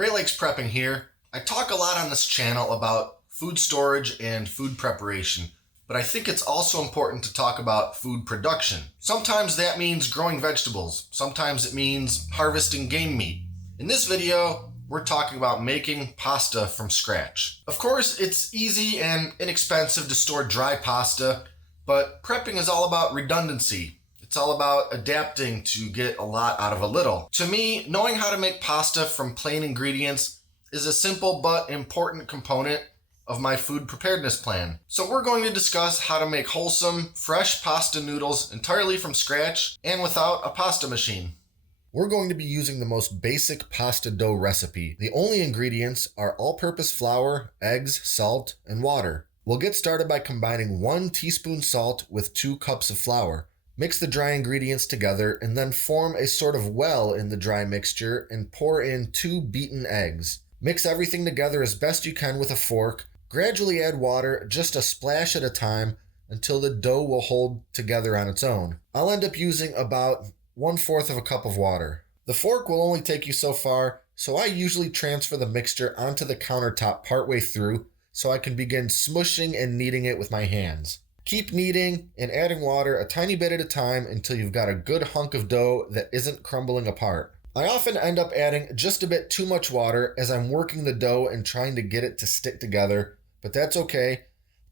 Great Lakes Prepping here. I talk a lot on this channel about food storage and food preparation, but I think it's also important to talk about food production. Sometimes that means growing vegetables. Sometimes it means harvesting game meat. In this video, we're talking about making pasta from scratch. Of course, it's easy and inexpensive to store dry pasta, but prepping is all about redundancy. It's all about adapting to get a lot out of a little. To me, knowing how to make pasta from plain ingredients is a simple but important component of my food preparedness plan. So we're going to discuss how to make wholesome, fresh pasta noodles entirely from scratch and without a pasta machine. We're going to be using the most basic pasta dough recipe. The only ingredients are all-purpose flour, eggs, salt, and water. We'll get started by combining 1 teaspoon salt with 2 cups of flour. Mix the dry ingredients together and then form a sort of well in the dry mixture and pour in 2 beaten eggs. Mix everything together as best you can with a fork. Gradually add water, just a splash at a time, until the dough will hold together on its own. I'll end up using about 1/4 of a cup of water. The fork will only take you so far, so I usually transfer the mixture onto the countertop partway through so I can begin smushing and kneading it with my hands. Keep kneading and adding water a tiny bit at a time until you've got a good hunk of dough that isn't crumbling apart. I often end up adding just a bit too much water as I'm working the dough and trying to get it to stick together, but that's okay.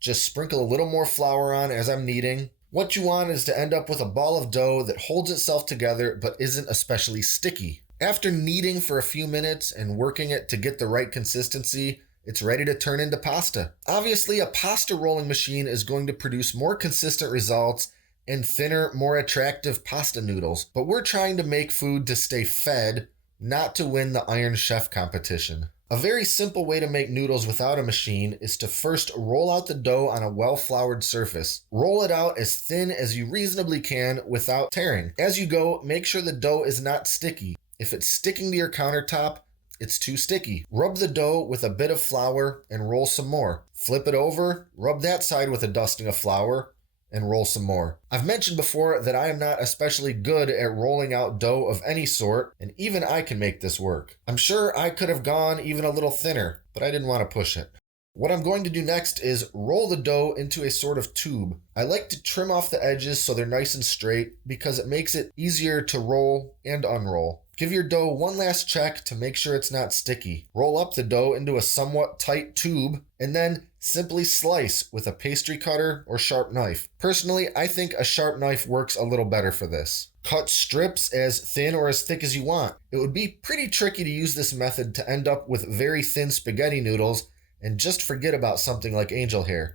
Just sprinkle a little more flour on as I'm kneading. What you want is to end up with a ball of dough that holds itself together but isn't especially sticky. After kneading for a few minutes and working it to get the right consistency, it's ready to turn into pasta. Obviously, a pasta rolling machine is going to produce more consistent results and thinner, more attractive pasta noodles, but we're trying to make food to stay fed, not to win the Iron Chef competition. A very simple way to make noodles without a machine is to first roll out the dough on a well-floured surface. Roll it out as thin as you reasonably can without tearing. As you go, make sure the dough is not sticky. If it's sticking to your countertop, it's too sticky. Rub the dough with a bit of flour and roll some more. Flip it over, rub that side with a dusting of flour, and roll some more. I've mentioned before that I am not especially good at rolling out dough of any sort, and even I can make this work. I'm sure I could have gone even a little thinner, but I didn't want to push it. What I'm going to do next is roll the dough into a sort of tube. I like to trim off the edges so they're nice and straight because it makes it easier to roll and unroll. Give your dough one last check to make sure it's not sticky. Roll up the dough into a somewhat tight tube and then simply slice with a pastry cutter or sharp knife. Personally, I think a sharp knife works a little better for this. Cut strips as thin or as thick as you want. It would be pretty tricky to use this method to end up with very thin spaghetti noodles and just forget about something like angel hair.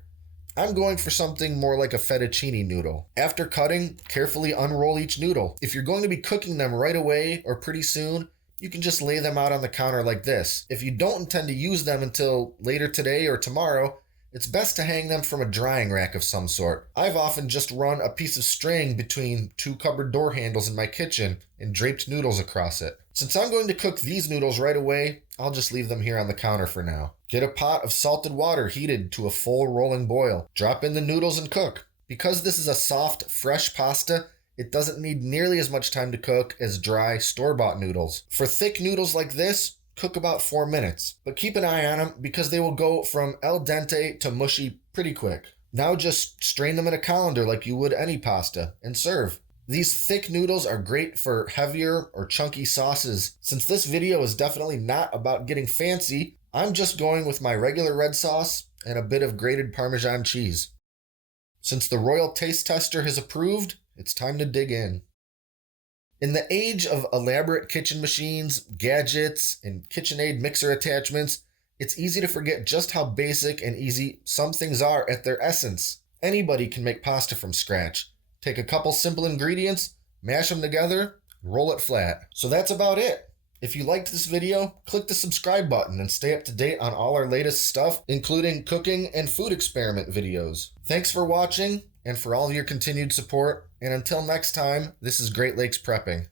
I'm going for something more like a fettuccine noodle. After cutting, carefully unroll each noodle. If you're going to be cooking them right away or pretty soon, you can just lay them out on the counter like this. If you don't intend to use them until later today or tomorrow, it's best to hang them from a drying rack of some sort. I've often just run a piece of string between 2 cupboard door handles in my kitchen and draped noodles across it. Since I'm going to cook these noodles right away, I'll just leave them here on the counter for now. Get a pot of salted water heated to a full rolling boil. Drop in the noodles and cook. Because this is a soft, fresh pasta, it doesn't need nearly as much time to cook as dry, store-bought noodles. For thick noodles like this, cook about 4 minutes. But keep an eye on them because they will go from al dente to mushy pretty quick. Now just strain them in a colander like you would any pasta and serve. These thick noodles are great for heavier or chunky sauces. Since this video is definitely not about getting fancy, I'm just going with my regular red sauce and a bit of grated Parmesan cheese. Since the Royal Taste Tester has approved, it's time to dig in. In the age of elaborate kitchen machines, gadgets, and Kitchen-aide mixer attachments, it's easy to forget just how basic and easy some things are at their essence. Anybody can make pasta from scratch. Take a couple simple ingredients, mash them together, and roll it flat. So that's about it. If you liked this video, click the subscribe button and stay up to date on all our latest stuff, including cooking and food experiment videos. Thanks for watching and for all of your continued support. And until next time, this is Great Lakes Prepping.